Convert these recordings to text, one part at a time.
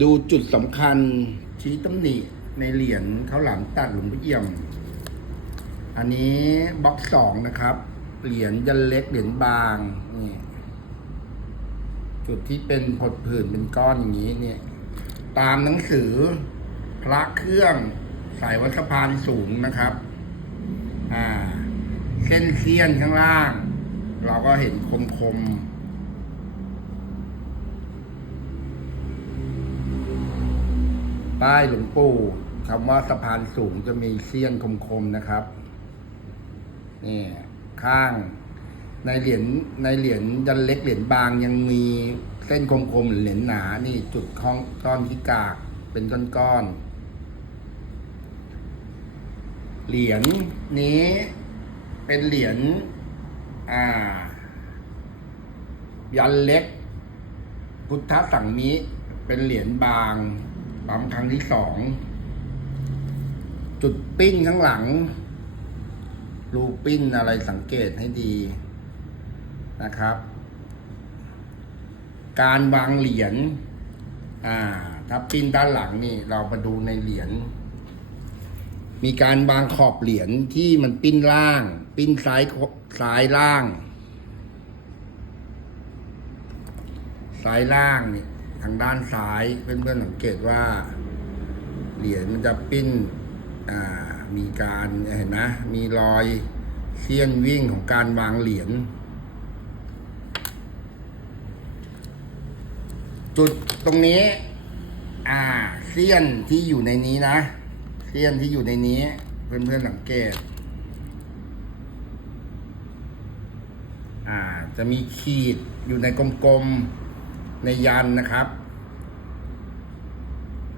ดูจุดสำคัญชี้ตำหนิในเหรียญเขาหลังตัดหลวงพ่อเอี่ยม อันนี้บล็อกสองนะครับ เหรียญยันเล็กเหรียญบางนี่จุดที่เป็นผดผื่นเป็นก้อนอย่างนี้เนี่ย ตามหนังสือ พระเครื่องสายวัดสะพานสูงนะครับ อ่า เส้นเสี้ยนข้างล่าง เราก็เห็นคมคม ป้ายหลวงปู่คำว่าสะพานสูงจะมีเสี้ยนคมคมๆนะครับ นี่ ข้าง ในเหรียญในเหรียญยันเล็กเหรียญบางยังมีเส้นคมคมๆเหรียญหนา นี่จุดข้องก้อนที่กากเป็นก้อนๆเหรียญนี้เป็นเหรียญอ่า ยันเล็ก พุทธสังมิเป็นเหรียญบาง ปั๊มครั้งที่สอง จุดปิ้นข้างหลัง รูปิ้นอะไรสังเกตให้ดีนะครับ การวางเหรียญอ่า ถ้าปิ้นด้านหลังนี่ เรามาดูในเหรียญมีการวางขอบเหรียญที่มันปิ้นล่าง ปิ้นซ้ายซ้ายล่าง ซ้ายล่างนี่ ทางด้านซ้ายเพื่อนๆสังเกตว่า เหรียญมันจะปิ้นมีการเห็นนะมีรอยเสี้ยนวิ่งของการวางเหรียญจุดตรงนี้ อ่าเสี้ยนที่อยู่ในนี้นะเสี้ยนที่อยู่ในนี้ เพื่อนๆสังเกต อ่า จะมีขีดอยู่ในกลมๆ ในยันนะครับ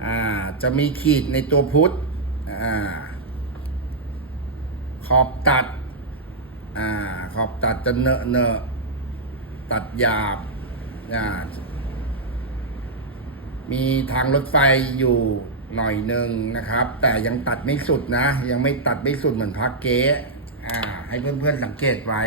อ่าจะมีขีดในตัวพุทธอ่าขอบตัดอ่าขอบตัดจะเนอะเนอะตัดหยาบอ่ามีทางรถไฟอยู่หน่อยหนึ่งนะครับ แต่ยังตัดไม่สุดนะ ยังไม่ตัดไม่สุดเหมือนพักเก๊อ่าให้เพื่อนๆสังเกตไว้